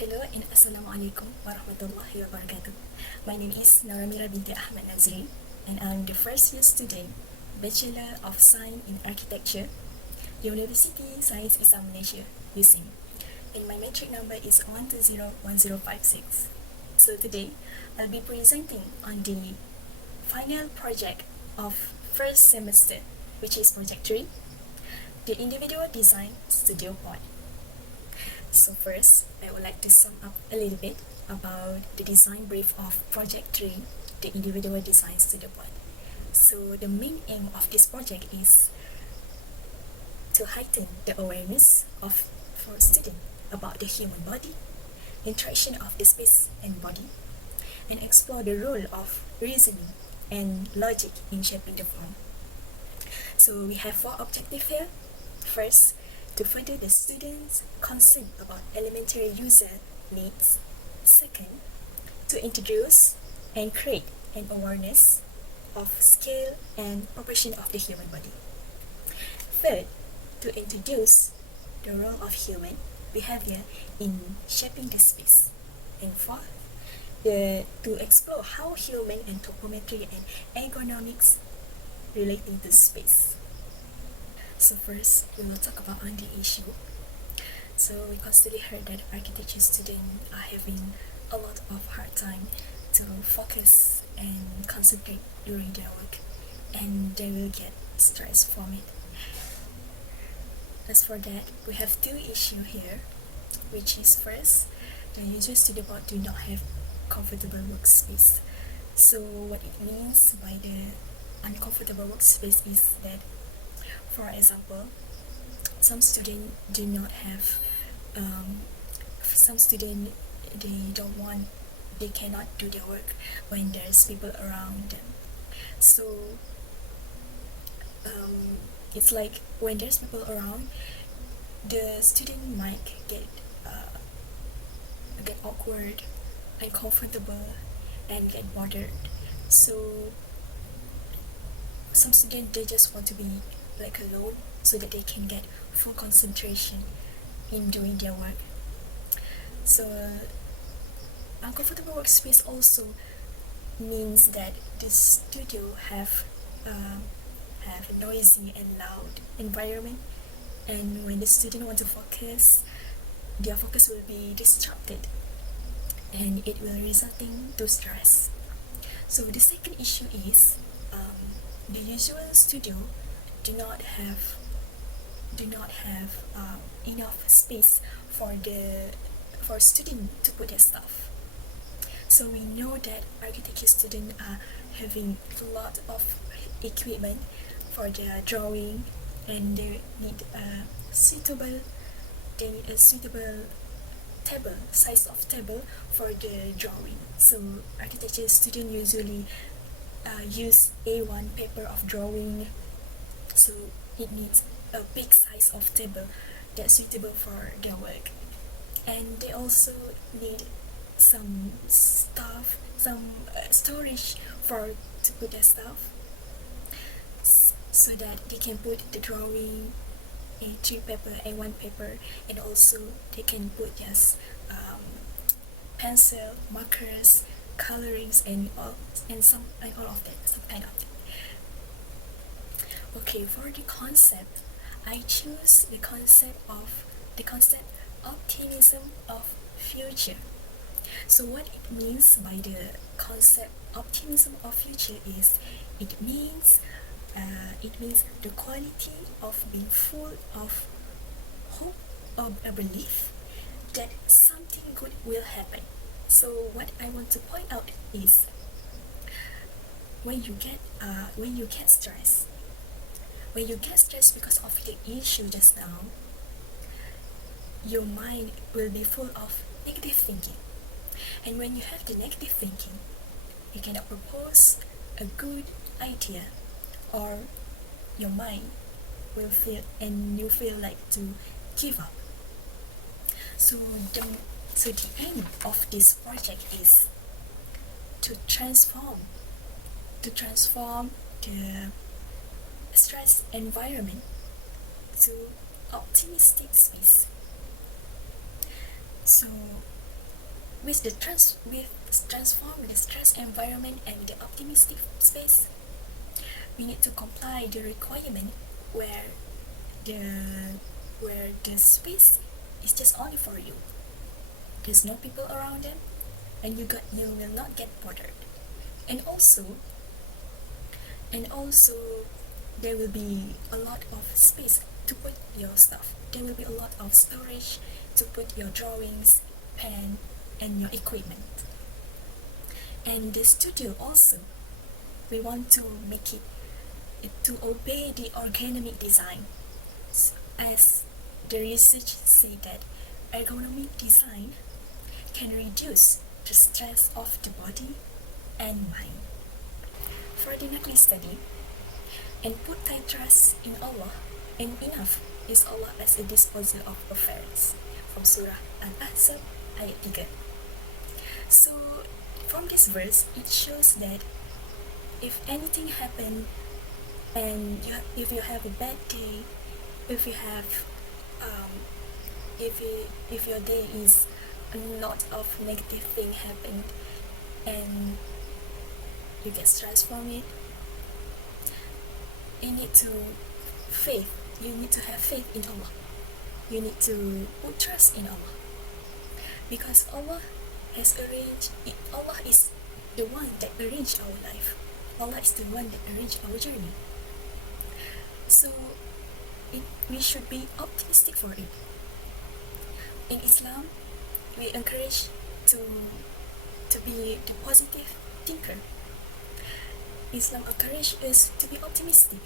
Hello and Assalamualaikum warahmatullahi wabarakatuh. My name is NORAMIRA binti AHMAD NAZRI and I'm the first year student, Bachelor of Science in Architecture, University Science Islam Malaysia, USIM. And my metric number is 1201056. So today, I'll be presenting on the final project of first semester, which is Project 3, the Individual Design Studio Pod. So first, I would like to sum up a little bit about the design brief of Project 3, the Individual Design Studio Pod. So the main aim of this project is to heighten the awareness for students about the human body, interaction of the space and body, and explore the role of reasoning and logic in shaping the form. So we have 4 objectives here. First, to further the students' concern about elementary user needs. Second, to introduce and create an awareness of scale and proportion of the human body. Third, to introduce the role of human behavior in shaping the space. And fourth, to explore how human and topometry and ergonomics relating to space. So first, we will talk about on the issue. So we constantly heard that architecture students are having a lot of hard time to focus and concentrate during their work, and they will get stressed from it. As for that, we have 2 issues here, which is first, the user studio board do not have comfortable workspace. So what it means by the uncomfortable workspace is that, for example, some students do not have, some students they cannot do their work when there's people around them. So it's like when there's people around, the student might get awkward, uncomfortable, and get bothered. So some students, they just want to be like alone so that they can get full concentration in doing their work. So uncomfortable workspace also means that the studio have noisy and loud environment, and when the student want to focus, their focus will be disrupted and it will resulting to stress. So the second issue is the usual studio do not have enough space for students to put their stuff. So we know that architecture students are having a lot of equipment for their drawing, and they need a suitable table, size of table for the drawing. So architecture students usually use A1 paper of drawing, so it needs a big size of table that's suitable for their work. And they also need some stuff, storage to put their stuff, so that they can put the drawing, A3 paper, A1 paper, and also they can put just pencil, markers, colorings, and all of that, some kind of thing. Okay, for the concept, I choose the concept optimism of future. So what it means by the concept optimism of future is it means the quality of being full of hope or a belief that something good will happen. So what I want to point out is when you get stressed because of the issue just now, your mind will be full of negative thinking. And when you have the negative thinking, you cannot propose a good idea, or your mind will feel, and you feel like to give up. So the aim of this project is to transform the stress environment to optimistic space. So with transform the stress environment and the optimistic space, we need to comply the requirement where the space is just only for you. There's no people around them, and you will not get bothered. And also there will be a lot of space to put your stuff. There will be a lot of storage to put your drawings, pen, and your equipment. And the studio also, we want to make it to obey the ergonomic design, as the research say that ergonomic design can reduce the stress of the body and mind. For the NAZRI study, and put thy trust in Allah, and enough is Allah as a disposer of affairs, from Surah Al-Ahzab ayat 3. So from this verse, it shows that if anything happen, and if you have a bad day, if you have if your day is a lot of negative thing happened and you get stressed from it, you need to have faith in Allah. You need to put trust in Allah, because Allah is the one that arranged our life. Allah is the one that arranged our journey. So we should be optimistic for it. In Islam, we encourage to be the positive thinker. Islam encourages us to be optimistic,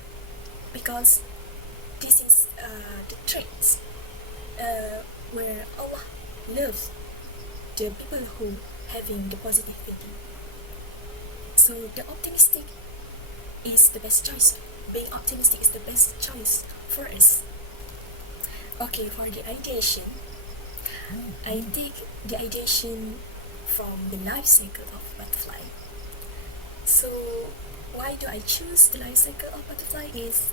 because this is the traits where Allah loves the people who having the positive thinking. So the optimistic is the best choice. Being optimistic is the best choice for us. Okay, for the ideation, I take the ideation from the life cycle of butterfly. So why do I choose the life cycle of butterfly is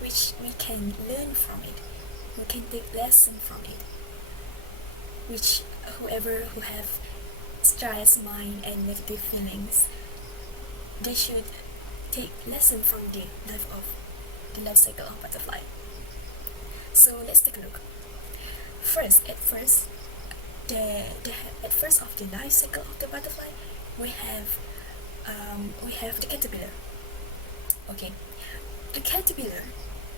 which we can learn from it. We can take lesson from it. Which whoever who have stress mind and negative feelings, they should take lesson from the life cycle of butterfly. So let's take a look. At first of the life cycle of the butterfly, we have the caterpillar. Okay, the caterpillar.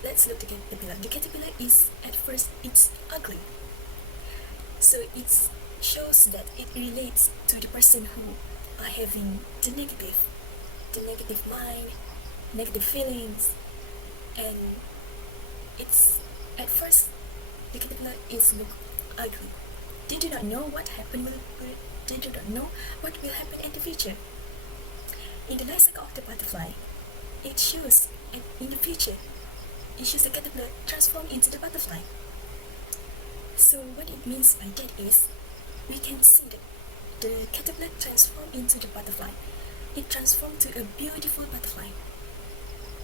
Let's look at the caterpillar. The caterpillar is at first it's ugly. So it shows that it relates to the person who are having the negative mind, negative feelings, and it's at first the caterpillar is look ugly. They do not know what happened. They do not know what will happen in the future. In the life cycle of the butterfly, it shows in the future. It shows the caterpillar transform into the butterfly. So what it means by that is, we can see that the caterpillar transform into the butterfly. It transformed to a beautiful butterfly.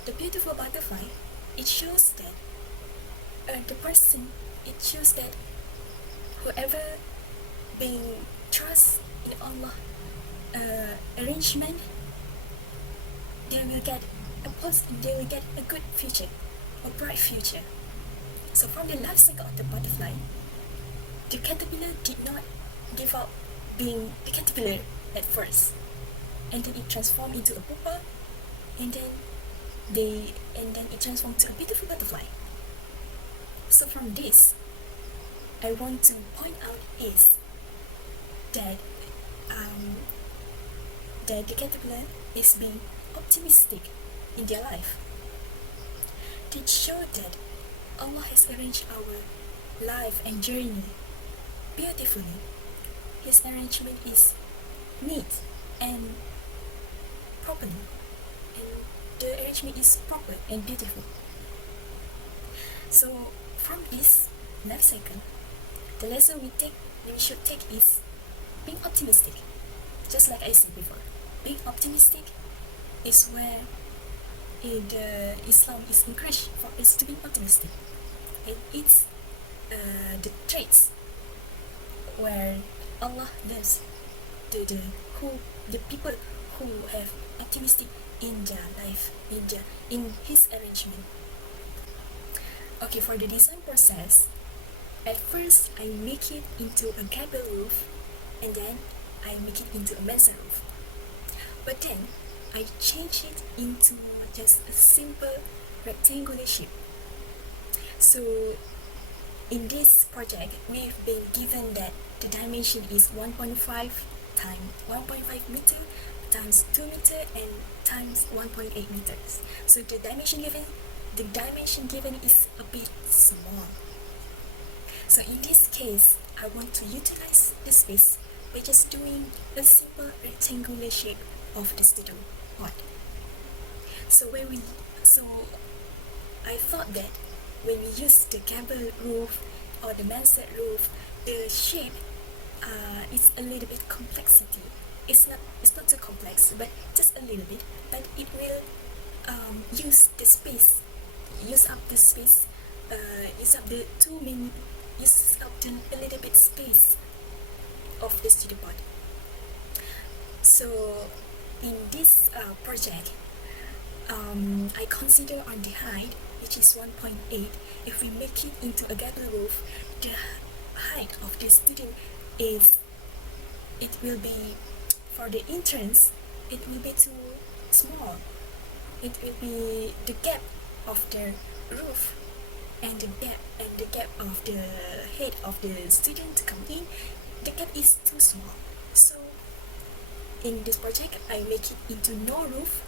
The beautiful butterfly, it shows that it shows that whoever being trust in Allah arrangement, they will get a good future, a bright future. So from the life cycle of the butterfly, the caterpillar did not give up being the caterpillar at first, and then it transformed into a pupa, and then it transformed to a beautiful butterfly. So from this, I want to point out is that the caterpillar is being optimistic in their life. They show that Allah has arranged our life and journey beautifully. His arrangement is neat and properly, and the arrangement is proper and beautiful. So from this life cycle, the lesson we should take is being optimistic. Just like I said before, being optimistic is where Islam is encouraged for us to be optimistic. And it's the traits where Allah does the people who have optimistic in their life, in His arrangement. Okay, for the design process, at first I make it into a gable roof, and then I make it into a mesa roof. But then I change it into just a simple rectangular shape. So in this project, we've been given that the dimension is 1.5 times 1.5 meter times 2 meter and times 1.8 meters. So the dimension given is a bit small. So in this case, I want to utilize the space by just doing a simple rectangular shape of the studio pod. So I thought that when we use the gable roof or the mansard roof, the shape is a little bit complexity. It's not too complex, but just a little bit. But it will use up the space, use up a little bit space of the studio pod. So in this project, I consider on the height, which is 1.8. If we make it into a gable roof, the height of the student will be, for the entrance, it will be too small. It will be the gap of the roof and the gap of the head of the student to come in, the gap is too small. So in this project, I make it into no roof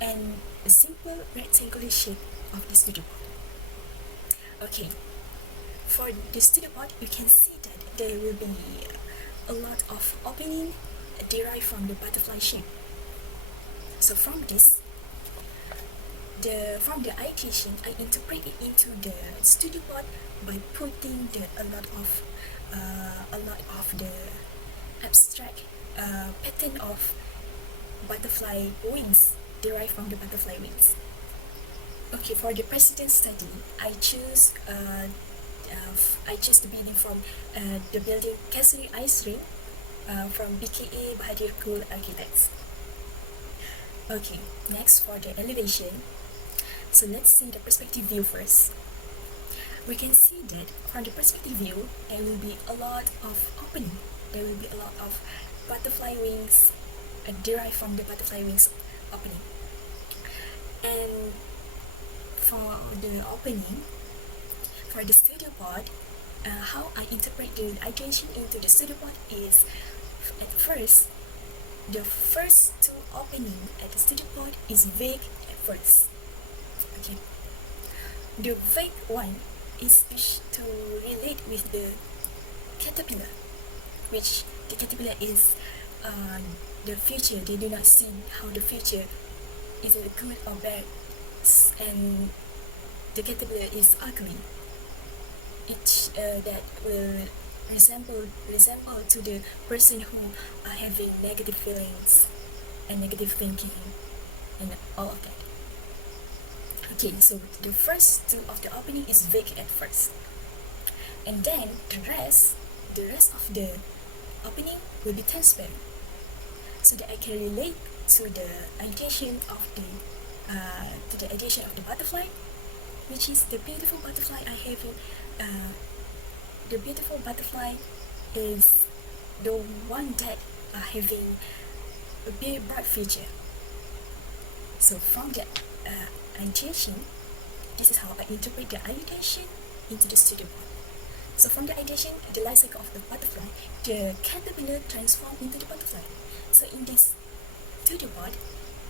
and a simple rectangular shape of the studio pod. Okay, for the studio pod, you can see that there will be a lot of opening derived from the butterfly shape. So from the ideation, I interpret it into the studio pod by putting a lot of the abstract pattern of butterfly wings derived from the butterfly wings. Okay, for the precedent study, I choose the building from the building Kasri Aisri from BKA Bahadirkul Architects. Okay, next for the elevation. So let's see the perspective view first. We can see that from the perspective view, there will be a lot of opening. There will be a lot of butterfly wings derived from the butterfly wings opening. And for the opening, for the studio pod, how I interpret the ideation into the studio pod is, at first, the first two opening at the studio pod is vague at first. Okay, the vague one is to relate with the caterpillar, which the caterpillar is the future. They do not see how the future is good or bad, and the caterpillar is ugly. That will resemble to the person who are having negative feelings and negative thinking and all of that. Okay, so the first two of the opening is vague at first, and then the rest of the opening will be transparent, so that I can relate to the ideation of the butterfly, which is the beautiful butterfly I have. The beautiful butterfly is the one that are having a very bright future. So from that ideation, this is how I interpret the ideation into the studio pod. So from the ideation, the life cycle of the butterfly, the caterpillar transforms into the butterfly. So in this studio pod,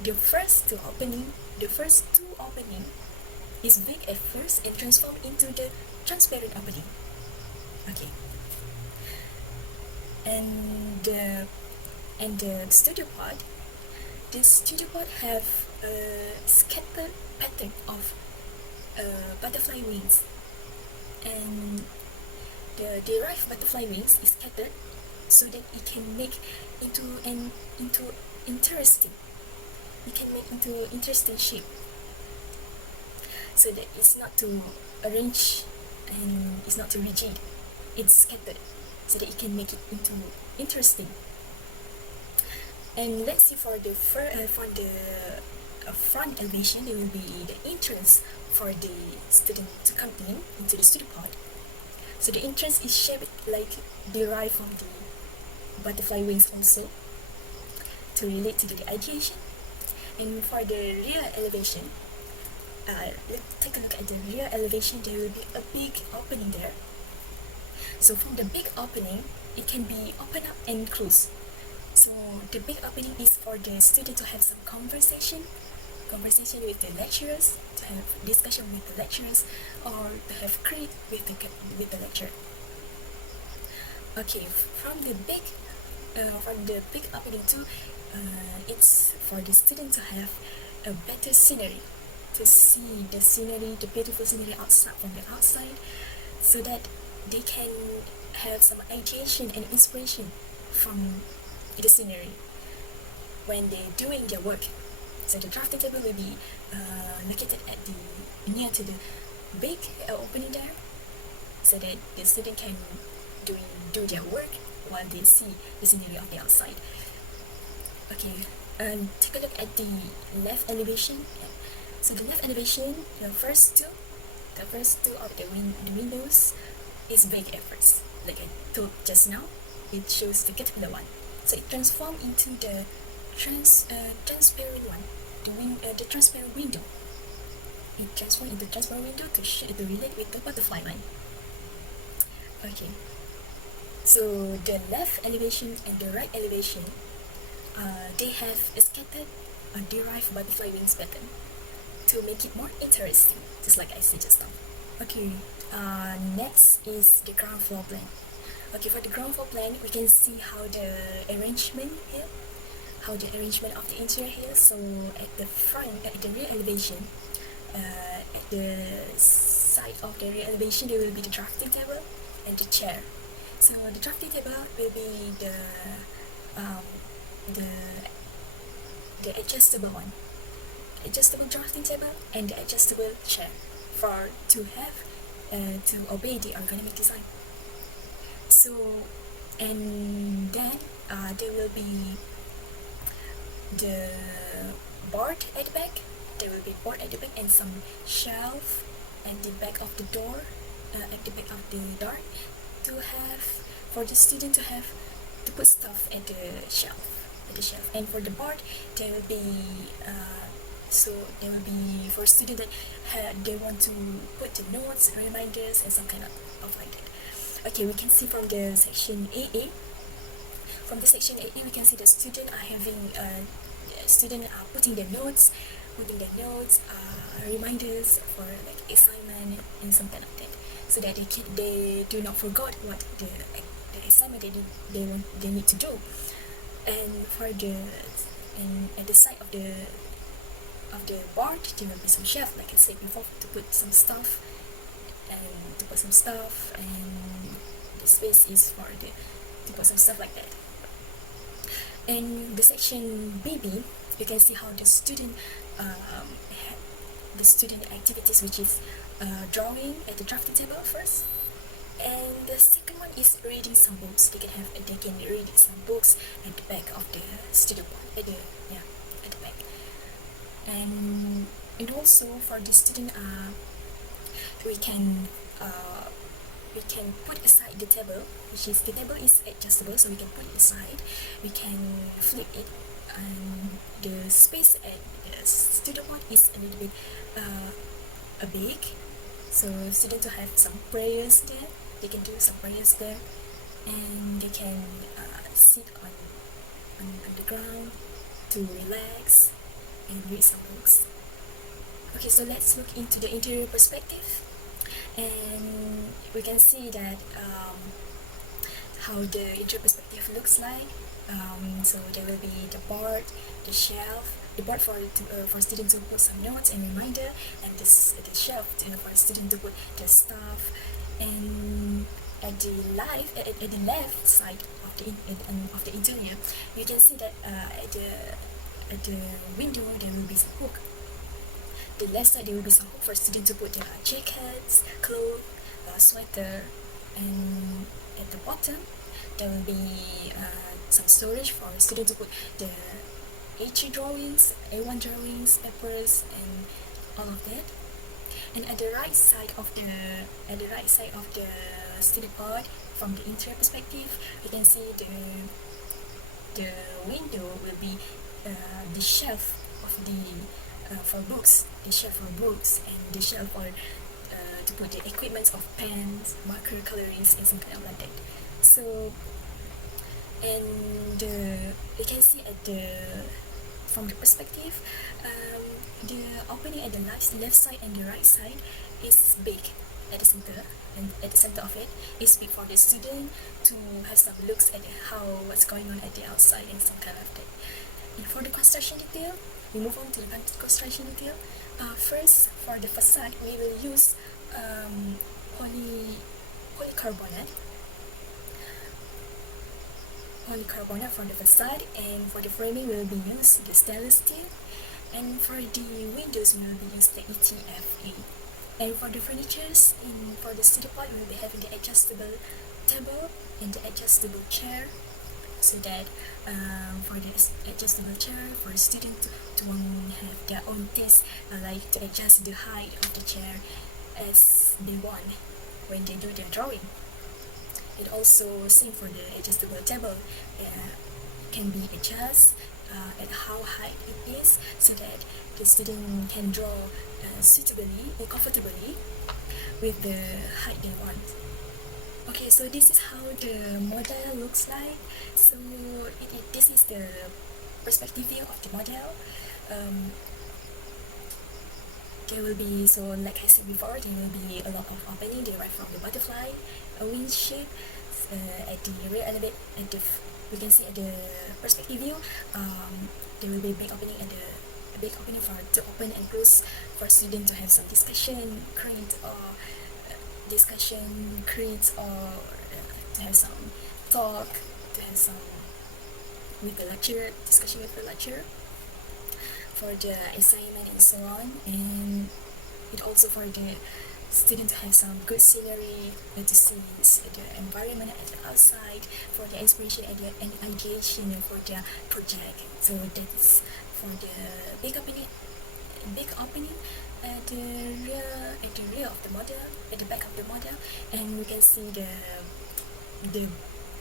the first two opening is vague at first and transform into the transparent opening. Okay. And the studio pod, have a scattered pattern of butterfly wings, and the derived butterfly wings is scattered so that it can make into interesting. It can make into interesting shape, so that it's not too arranged and it's not too rigid. It's scattered. so that it can make it into interesting. And let's see for the front elevation, there will be the entrance for the student to come in into the study pod. So the entrance is shaped like derived from the butterfly wings also, to relate to the ideation. And for the rear elevation, let's take a look at the rear elevation. There will be a big opening there. So from the big opening, it can be open up and close. So the big opening is for the student to have some conversation with the lecturers, to have discussion with the lecturers, or to have create with the lecturer. Okay, from the big opening too, it's for the student to have a better scenery, to see the scenery, the beautiful scenery outside, from the outside, so that they can have some ideation and inspiration from the scenery when they're doing their work. So the drafting table will be located at the near to the big opening there, so that the student can do their work while they see the scenery of the outside. Okay, take a look at the left elevation. So the left elevation, the first two of the windows is big at first, like I told just now. It shows the caterpillar one, so it transforms into the transparent one, the transparent window. It transforms into transparent window to relate with the butterfly line. Okay, so the left elevation and the right elevation, they have a scattered or derived butterfly wings pattern to make it more interesting, just like I said just now. Okay, next is the ground floor plan. Okay, for the ground floor plan, we can see how the arrangement here, of the interior here. So at the front, at the rear elevation, at the side of the rear elevation, there will be the drafting table and the chair. So the drafting table will be the adjustable one, adjustable drafting table, and the adjustable chair to obey the ergonomic design. So, and then there will be the board at the back. There will be board at the back and some shelf at the back of the door, to have for the student to put stuff at the shelf. And for the board, there will be for students that they want to put the notes, reminders, and some kind of like that. Okay, we can see from the section AA. From the section AA, we can see the student are having putting their notes, reminders for like assignment and some kind of that, so that they do not forget what the assignment they need to do. And for at the side of the board, there will be some shelf, like I said before, to put some stuff, and the space is to put some stuff like that. And the section BB, you can see how the student activities, which is drawing at the drafting table first, and the second one is reading some books. They can read some books at the back of the studio board, at the back. And also for the student, we can put aside the table, the table is adjustable, so we can put it aside, we can flip it, and the space at the studio board is a little bit big, so students to have some prayers there. They can do some prayers there, and they can sit on the ground to relax and read some books. Okay, so let's look into the interior perspective, and we can see that how the interior perspective looks like. So there will be the board, the shelf, the board for students to put some notes and reminder, and the shelf for the student to put the stuff. And at the left side of the interior, you can see that at the window there will be some hook. The left side there will be some hook for students to put their jackets, clothes, sweater, and at the bottom, there will be some storage for students to put the A3 drawings, A1 drawings, papers, and all of that. And at the right side of the study pod, from the interior perspective, you can see the window will be the shelf of the for books, the shelf for books, and the shelf for to put the equipment of pens, marker, colorings, and something like that. So, and you can see at from the perspective, the opening at the left side and the right side is big at the center, and at the center of it is big for the student to have some looks at what's going on at the outside and some kind of that. And for the construction detail, we move on to the construction detail. First, for the facade, we will use polycarbonate for the facade, and for the framing we will be used the stainless steel, and for the windows we will be used the ETFA. And for the furnitures, for the study pod, we will be having the adjustable table and the adjustable chair, so that for the adjustable chair, for the student to have their own taste, like to adjust the height of the chair as they want when they do their drawing. It also same for the adjustable table, can be adjusted at how high it is, so that the student can draw suitably and comfortably with the height they want. Okay, so this is how the model looks like. So this is the perspective view of the model. There will be, so like I said before, there will be a lot of opening derived from the butterfly wing shape. At the rear elevate, we can see at the perspective view, there will be a big opening at a big opening to open and close for students to have some discussion, create or to have some talk, to have some with the lecturer, discussion with the lecturer for the assignment and so on. And it also for the student to have some good scenery, to see the environment at the outside, for the inspiration and ideation for the project. So that's for the big opening at the rear of the model, at the back of the model, and we can see the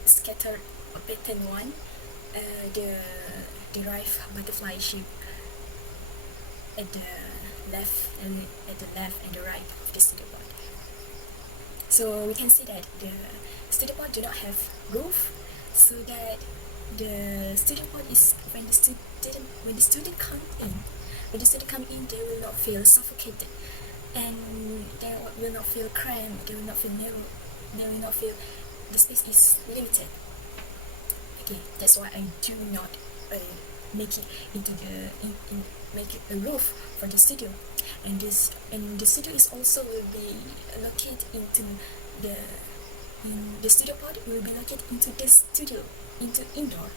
scattered pattern one, the derived butterfly shape at the left and the right of the study pod. So we can see that the study pod do not have roof, so that the study pod is when the student come in, they will not feel suffocated, and they will not feel cramped, they will not feel narrow, they will not feel the space is limited. Okay, that's why I do not make it into make it a roof for the studio. And the studio is also will be located into the studio pod will be located into the studio, in the indoor.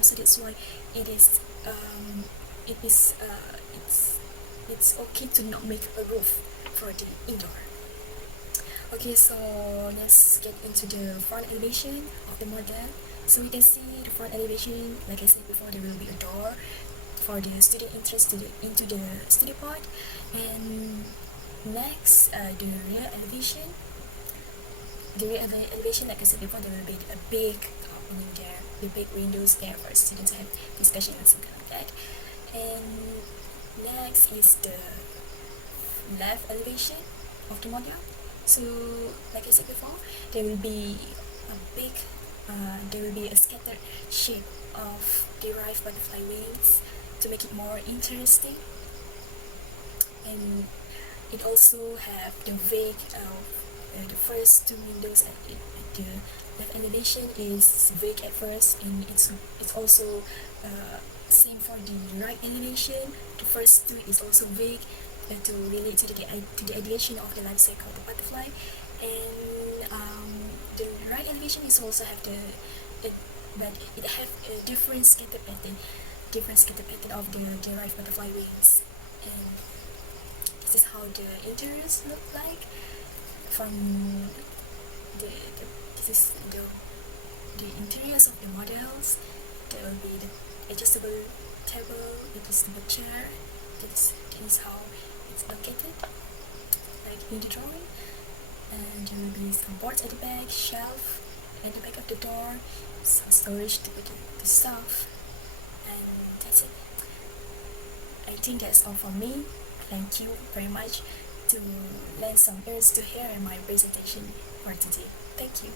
So that's why it's okay to not make a roof for the indoor. Okay, so let's get into the front elevation of the model. So we can see the front elevation, like I said before, there will be a door for the student entrance into the study pod. And next, the rear elevation. The rear elevation, like I said before, there will be a big opening there, the big windows there for students to have discussion and something like that. And next is the left elevation of the model. So, like I said before, there will be a scattered shape of derived butterfly wings to make it more interesting. And it also have the vague, the first two windows at the left elevation is vague at first, and it's also same for the right elevation. The first two is also vague to relate to the ideation of the life cycle of the butterfly. And the right elevation is also have but it have a different scatter pattern of the derived butterfly wings. And this is how the interiors look like from the This is the interiors of the models. There will be the adjustable table, adjustable chair. This is how it's located, like in the drawing. And there will be some boards at the back, shelf at the back of the door, some storage to put the stuff, and that's it. I think that's all for me. Thank you very much to lend some ears to hear my presentation for today. Thank you.